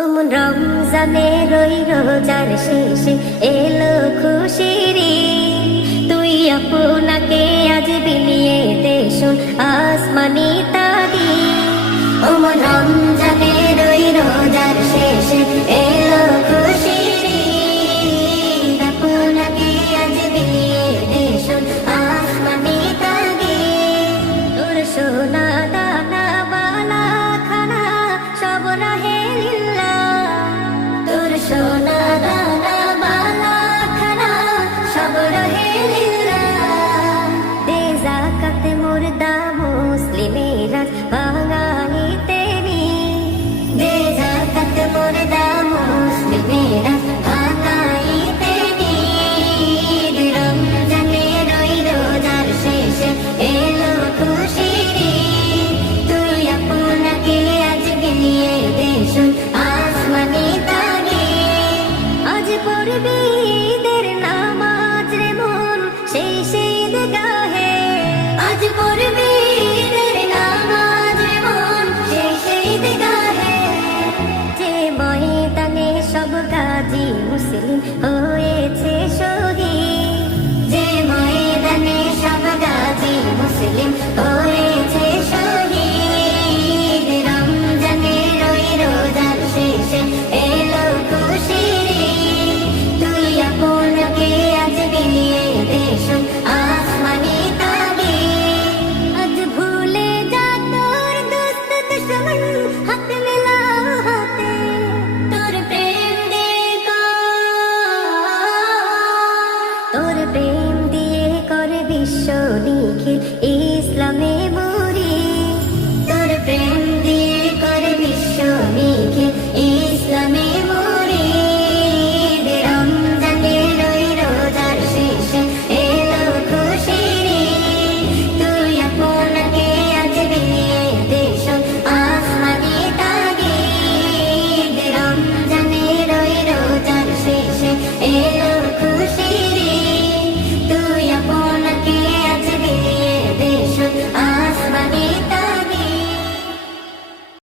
ওমন রমজানের ওই রোজার শেষে এলো খুশির ঈদ। তুই আপনাকে আজ বিলিয়ে দে শোন আসমানি তাগিদ। ওমন রমজানের ওই রোজার শেষে এলো খুশির ঈদ। আপনাকে আজ বিলিয়ে দে শোন আসমানি তাগিদ। তোর সোনা দানা বালা খানা সব রাহে সোনা দানা বালা খানা সব রহে লিল্লাহ। দে যাকাত মুর্দা মুসলিমেরা ভাঙাইতে নি। দে যাকাত মুর্দা মুসলিমেরা ভাঙাইতে নি। রমজানের ওই রোজার শেষে এলো খুশির ঈদ। তুই আপনাকে আজ বিলিয়ে দে শোন আসমানি পড়বি ঈদের নামাজ রে মন সেই ঈদগাহে। আজ পড়বি ঈদের নামাজ রে মন সেই ঈদগাহে। যে ময়দানে সব গাজী মুসলিম হয়েছে শহীদ। যে ময়দানে সব গাজী মুসলিম হয়েছে শহীদ। রমজানের ওই রোজার শেষে এলো খুশির ঈদ। তুই আপনাকে আজ বিলিয়ে দে শোন আসমানি তাগিদ। আজ ভুলে যা তোর দোস্ত দুশমন হাত মেলা